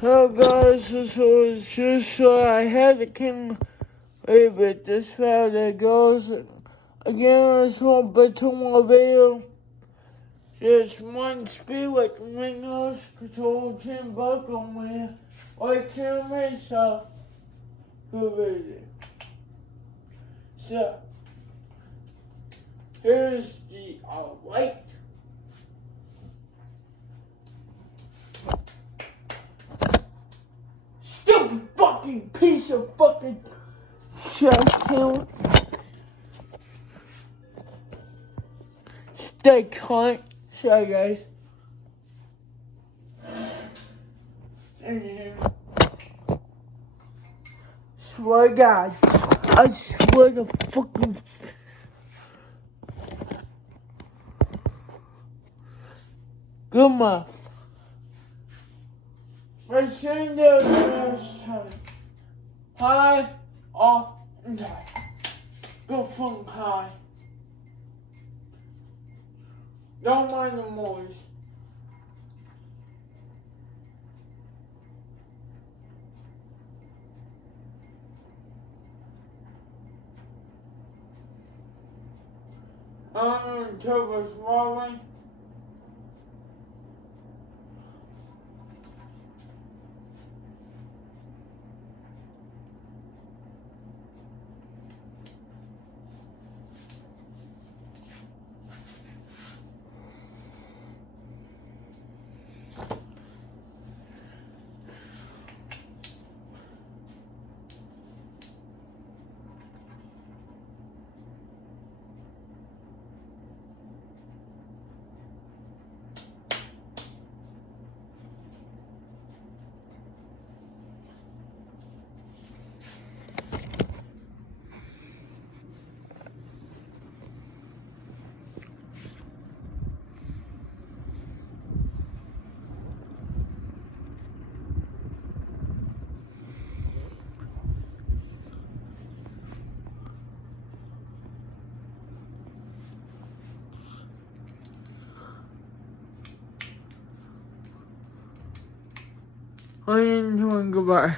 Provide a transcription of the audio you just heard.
Hello guys, this is Cheshire. I had to come but this Friday goes again. This won't be too more video. Just one speed with the windows, control 10 buck on me. Like 10 minutes, so good video. So here's the light. Stupid fucking piece of fucking shit. Stay cunt. Sorry guys. And then, swear to God, I swear to fucking good mouth. Right there, high, off, and tight. Go fucking high. Don't mind the noise. I don't know until it's rolling. I am enjoying goodbye.